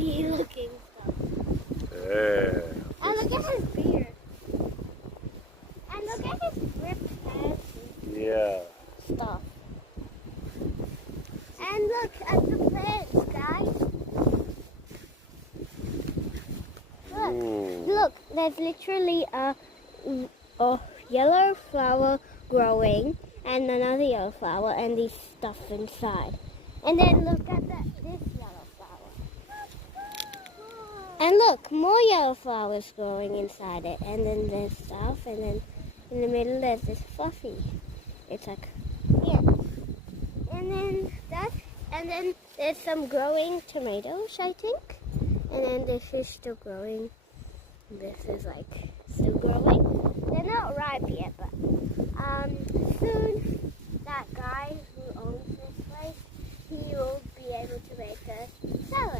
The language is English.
funny looking stuff. Yeah. And look at his beard. And look at his ripped hands Yeah. and stuff. And look at the plants, guys. Look, there's literally a yellow flower growing and another yellow flower and these stuff inside. And then look at this yellow flower. And look, more yellow flowers growing inside it. And then there's stuff, and then in the middle there's this fluffy. It's like here. And then there's some growing tomatoes, I think. And then this is still growing. This is like still growing. They're not ripe yet, but soon that guy who owns this place, he will be able to make a salad.